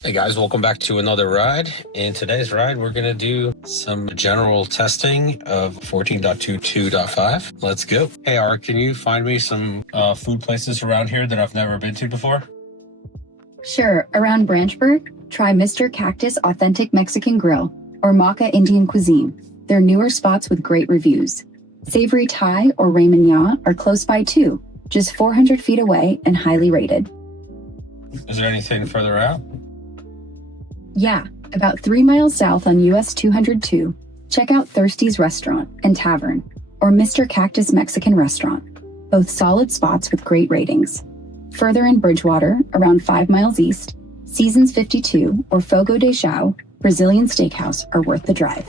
Hey guys, welcome back to another ride. In today's ride, we're going to do some general testing of 14.22.5. Let's go. Hey Art, can you find me some food places around here that I've never been to before? Sure. Around Branchburg, try Mr. Cactus Authentic Mexican Grill or Maca Indian Cuisine. They're newer spots with great reviews. Savory Thai or Raymond are close by too, just 400 feet away and highly rated. Is there anything further out? Yeah, about 3 miles south on US 202, check out Thirsty's Restaurant and Tavern or Mr. Cactus Mexican Restaurant, both solid spots with great ratings. Further in Bridgewater, around 5 miles east, Seasons 52 or Fogo de Chão Brazilian Steakhouse are worth the drive.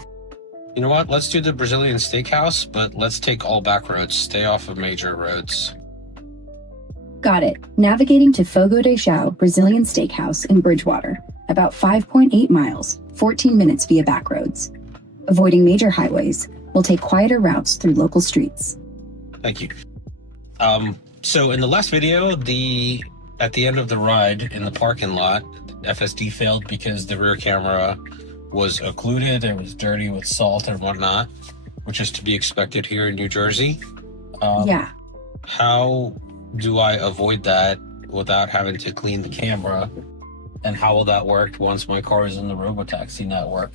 You know what? Let's do the Brazilian Steakhouse, but let's take all back roads. Stay off of major roads. Got it. Navigating to Fogo de Chão Brazilian Steakhouse in Bridgewater, about 5.8 miles, 14 minutes via back roads. Avoiding major highways, we'll take quieter routes through local streets. Thank you. So in the last video, at the end of the ride in the parking lot, FSD failed because the rear camera was occluded. It was dirty with salt and whatnot, which is to be expected here in New Jersey. Yeah. How do I avoid that without having to clean the camera? And how will that work once my car is in the Robotaxi network?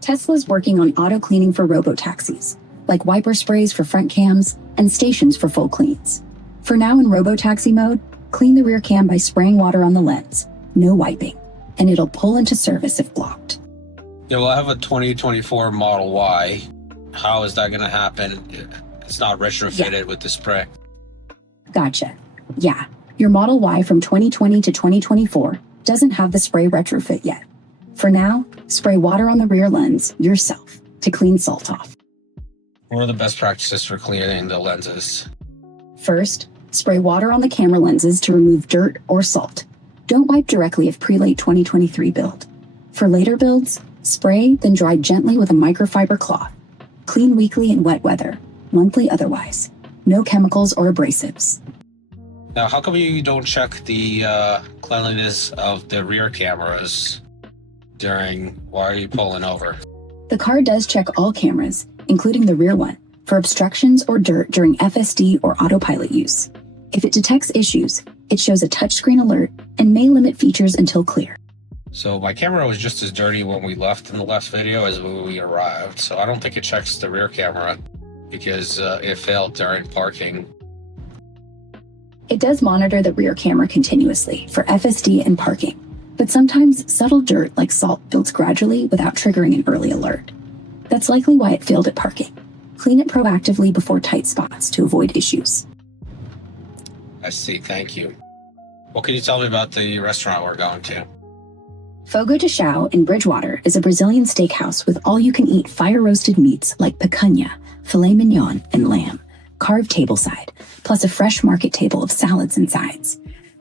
Tesla's working on auto cleaning for Robotaxis, like wiper sprays for front cams and stations for full cleans. For now in Robotaxi mode, clean the rear cam by spraying water on the lens, no wiping, and it'll pull into service if blocked. Yeah, well, I have a 2024 Model Y. How is that going to happen? It's not retrofitted with the spray. Gotcha. Yeah. Your Model Y from 2020 to 2024 doesn't have the spray retrofit yet. For now, spray water on the rear lens yourself to clean salt off. What are the best practices for cleaning the lenses? First, spray water on the camera lenses to remove dirt or salt. Don't wipe directly if pre-late 2023 build. For later builds, spray, then dry gently with a microfiber cloth. Clean weekly in wet weather, monthly otherwise. No chemicals or abrasives. Now, how come you don't check the cleanliness of the rear cameras while you're pulling over? The car does check all cameras, including the rear one, for obstructions or dirt during FSD or autopilot use. If it detects issues, it shows a touchscreen alert and may limit features until clear. So my camera was just as dirty when we left in the last video as when we arrived, so I don't think it checks the rear camera because it failed during parking. It does monitor the rear camera continuously for FSD and parking, but sometimes subtle dirt like salt builds gradually without triggering an early alert. That's likely why it failed at parking. Clean it proactively before tight spots to avoid issues. I see, thank you. What can you tell me about the restaurant we're going to? Fogo de Chão in Bridgewater is a Brazilian steakhouse with all-you-can-eat fire-roasted meats like picanha, filet mignon, and lamb, carved tableside, plus a fresh market table of salads and sides.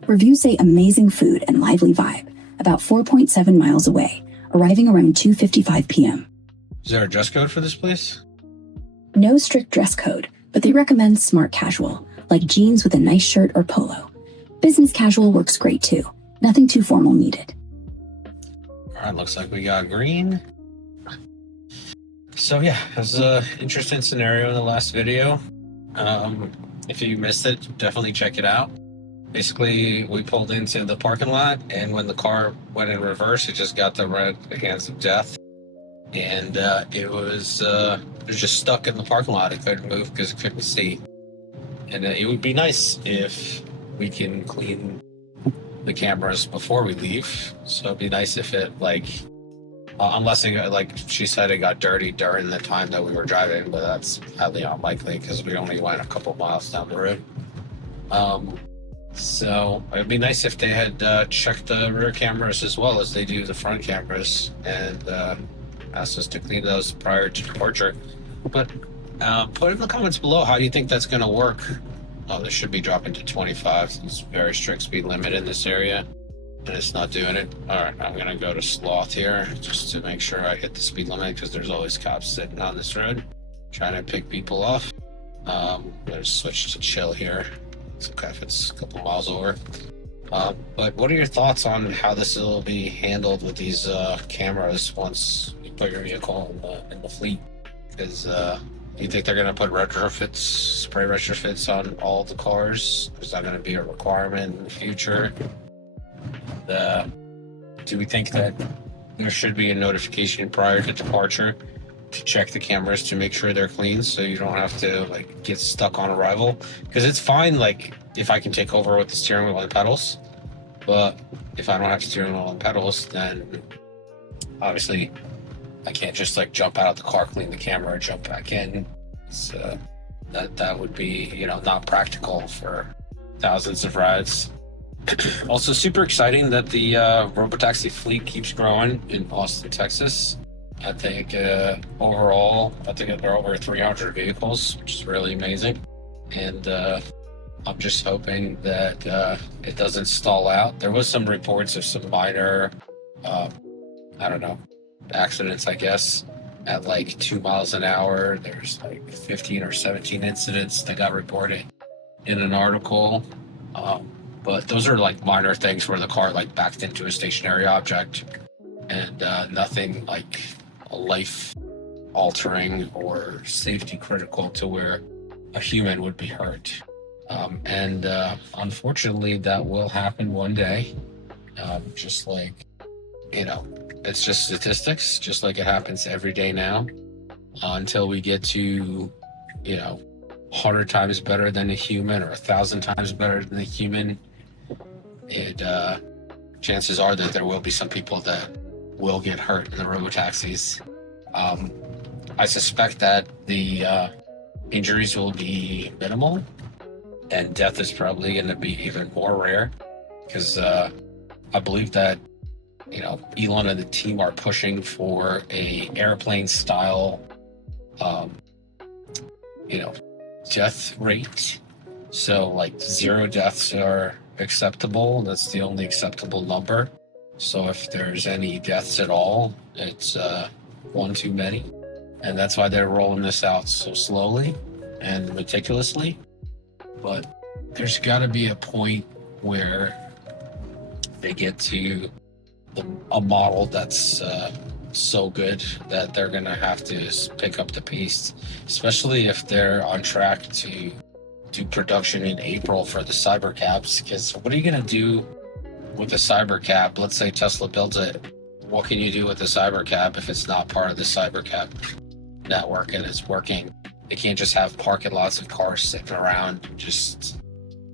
Reviews say amazing food and lively vibe, about 4.7 miles away, arriving around 2:55 p.m. Is there a dress code for this place? No strict dress code, but they recommend smart casual, like jeans with a nice shirt or polo. Business casual works great too. Nothing too formal needed. All right, looks like we got green. So yeah, it was an interesting scenario in the last video. If you missed it, definitely check it out. Basically, we pulled into the parking lot, and when the car went in reverse, it just got the red hands of death. And it was just stuck in the parking lot. It couldn't move because it couldn't see. And it would be nice if we can clean the cameras before we leave. So it'd be nice if it, unless it got, like she said, it got dirty during the time that we were driving, but that's highly unlikely because we only went a couple miles down the road. So it'd be nice if they had checked the rear cameras as well as they do the front cameras and asked us to clean those prior to departure. But put in the comments below, how do you think that's going to work? Oh, this should be dropping to 25. It's a very strict speed limit in this area, and it's not doing it. All right, I'm going to go to sloth here just to make sure I hit the speed limit because there's always cops sitting on this road trying to pick people off. I'm going to switch to chill here. It's okay if it's a couple miles over. But what are your thoughts on how this will be handled with these cameras once you put your vehicle in the fleet? Because you think they're going to put retrofits, spray retrofits on all the cars? Is that going to be a requirement in the future? Do we think that there should be a notification prior to departure to check the cameras to make sure they're clean, so you don't have to like get stuck on arrival? Because it's fine, like if I can take over with the steering wheel and pedals, but if I don't have steering wheel and pedals, then obviously I can't just like jump out of the car, clean the camera, and jump back in. So that would be, you know, not practical for thousands of rides. Also, super exciting that the Robotaxi fleet keeps growing in Austin, Texas. I think overall, I think there are over 300 vehicles, which is really amazing. And I'm just hoping that it doesn't stall out. There was some reports of some minor, I don't know, accidents, I guess, at like 2 miles an hour. There's like 15 or 17 incidents that got reported in an article. But those are like minor things where the car like backed into a stationary object, and nothing like life altering or safety critical to where a human would be hurt. And unfortunately, that will happen one day. Just like, you know, it's just statistics, just like it happens every day now, until we get to, you know, 100 times better than a human or 1,000 times better than a human. Chances are that there will be some people that will get hurt in the robotaxis. I suspect that the injuries will be minimal, and death is probably going to be even more rare, because I believe that, you know, Elon and the team are pushing for a airplane style, you know, death rate. So like 0 deaths are acceptable. That's the only acceptable number. So if there's any deaths at all, it's one too many. And that's why they're rolling this out so slowly and meticulously. But there's got to be a point where they get to a model that's so good that they're going to have to pick up the pace, especially if they're on track to do production in April for the Cybercabs. Because what are you going to do with the Cybercab? Let's say Tesla builds it. What can you do with the Cybercab if it's not part of the Cybercab network and it's working? They can't just have parking lots of cars sitting around just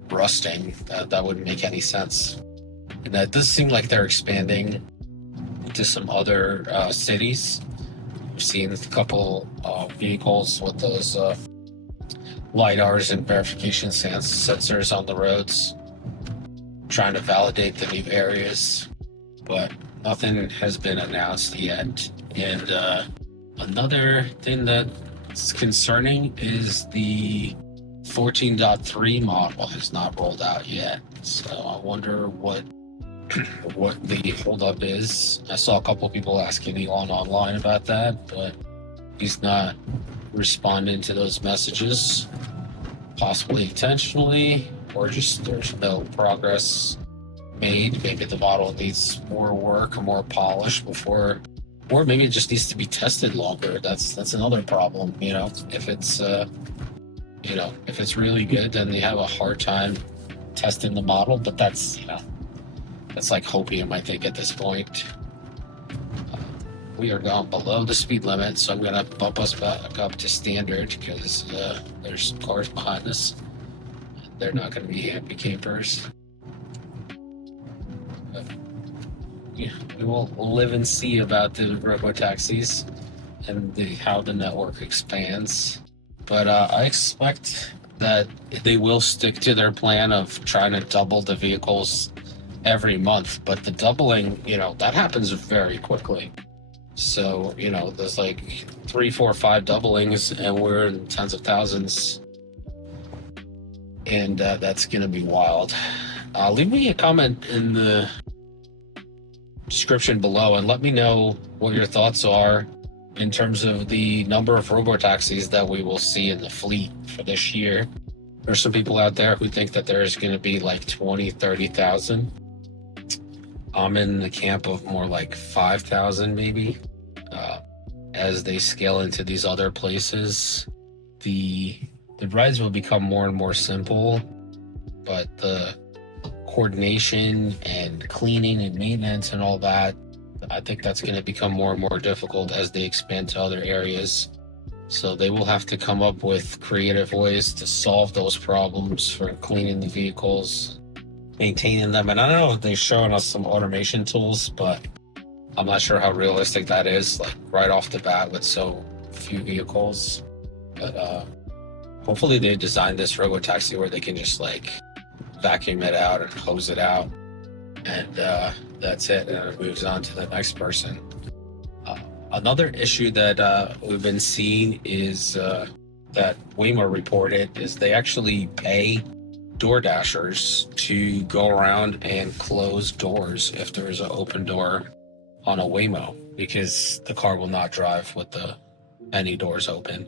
rusting. That wouldn't make any sense. And that does seem like they're expanding to some other cities. We've seen a couple vehicles with those LiDARs and verification sensors on the roads, trying to validate the new areas, but nothing has been announced yet. And another thing that's concerning is the 14.3 model has not rolled out yet. So I wonder what the holdup is. I saw a couple of people asking Elon online about that, but he's not responding to those messages, possibly intentionally, or just there's no progress made. Maybe the model needs more work, more polish before, or maybe it just needs to be tested longer. That's another problem. You know, if it's if it's really good, then they have a hard time testing the model. But that's, you know, that's like hopium, I think, at this point. We are going below the speed limit, so I'm going to bump us back up to standard because there's cars behind us. They're not going to be happy campers. But, yeah, we will live and see about the robotaxis and how the network expands. But I expect that they will stick to their plan of trying to double the vehicles every month. But the doubling, you know, that happens very quickly. So, you know, there's like 3, 4, 5 doublings, and we're in tens of thousands. And that's going to be wild. Leave me a comment in the description below and let me know what your thoughts are in terms of the number of robotaxis that we will see in the fleet for this year. There's some people out there who think that there's going to be like 20, 30,000. I'm in the camp of more like 5,000 maybe. As they scale into these other places, the rides will become more and more simple, but the coordination and cleaning and maintenance and all that, I think that's going to become more and more difficult as they expand to other areas. So they will have to come up with creative ways to solve those problems for cleaning the vehicles, maintaining them. And I don't know if they've shown us some automation tools, but I'm not sure how realistic that is, like right off the bat with so few vehicles. But hopefully they designed this Robotaxi where they can just like vacuum it out and hose it out, and that's it, and it moves on to the next person. Another issue that we've been seeing is that Waymo reported is they actually pay door dashers to go around and close doors if there is an open door on a Waymo, because the car will not drive with any doors open.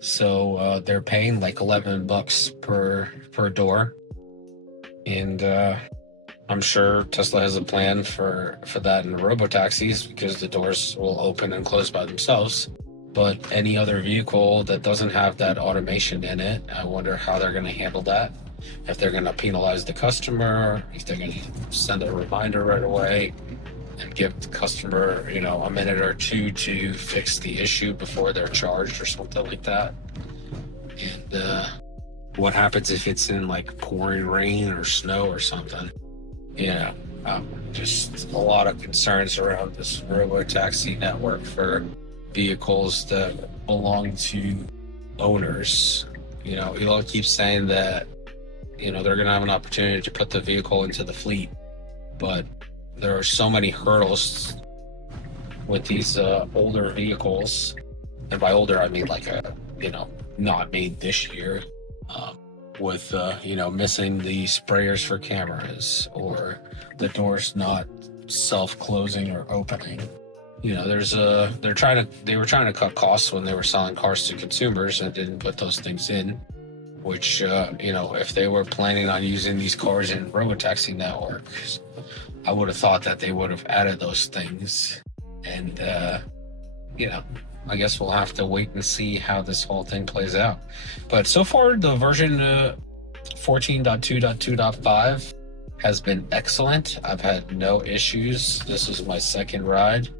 So they're paying like $11 per door, and I'm sure Tesla has a plan for that in the Robotaxis, because the doors will open and close by themselves. But any other vehicle that doesn't have that automation in it, I wonder how they're going to handle that. If they're going to penalize the customer, if they're going to send a reminder right away and give the customer, a minute or two to fix the issue before they're charged or something like that. And what happens if it's in like pouring rain or snow or something? Just a lot of concerns around this Robotaxi network for vehicles that belong to owners. Elon keeps saying that, they're going to have an opportunity to put the vehicle into the fleet, but there are so many hurdles with these older vehicles. And by older, I mean like not made this year, with missing the sprayers for cameras, or the doors not self-closing or opening. They were trying to cut costs when they were selling cars to consumers and didn't put those things in, which if they were planning on using these cars in Robotaxi networks, I would have thought that they would have added those things. And I guess we'll have to wait and see how this whole thing plays out. But so far, the version 14.2.2.5 has been excellent. I've had no issues. This is my second ride.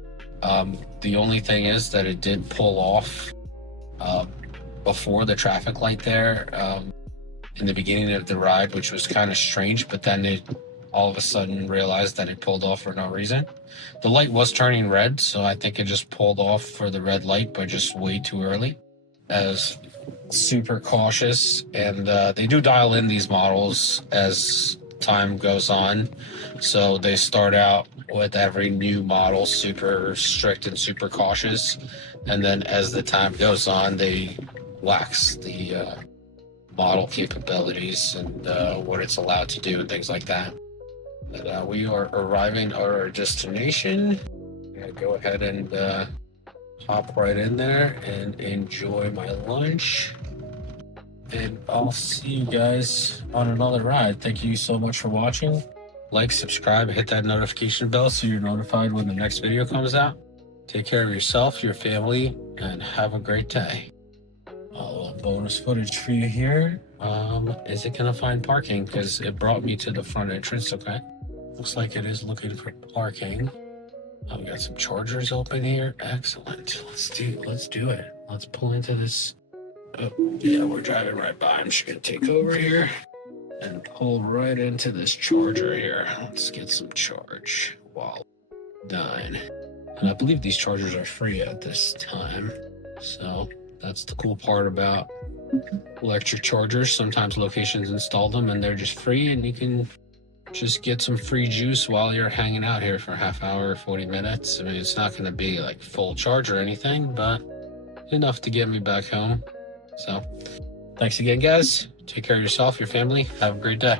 The only thing is that it did pull off before the traffic light there in the beginning of the ride, which was kind of strange, but then it all of a sudden realized that it pulled off for no reason. The light was turning red, so I think it just pulled off for the red light, but just way too early. As super cautious, and they do dial in these models as time goes on. So they start out with every new model super strict and super cautious, and then as the time goes on, they wax the model capabilities and what it's allowed to do and things like that. But we are arriving at our destination. I'm gonna go ahead and hop right in there and enjoy my lunch. And I'll see you guys on another ride. Thank you so much for watching. Like, subscribe, hit that notification bell so you're notified when the next video comes out. Take care of yourself, your family, and have a great day. A little bonus footage for you here. Is it gonna find parking? Because it brought me to the front entrance. Okay, looks like it is looking for parking. We got some chargers open here. Excellent. Let's do it. Let's pull into this. Oh, yeah, we're driving right by. I'm just gonna take over here and pull right into this charger here. Let's get some charge while done. And I believe these chargers are free at this time. So that's the cool part about electric chargers. Sometimes locations install them and they're just free, and you can just get some free juice while you're hanging out here for a half hour, 40 minutes. I mean, it's not going to be like full charge or anything, but enough to get me back home. So thanks again, guys. Take care of yourself, your family. Have a great day.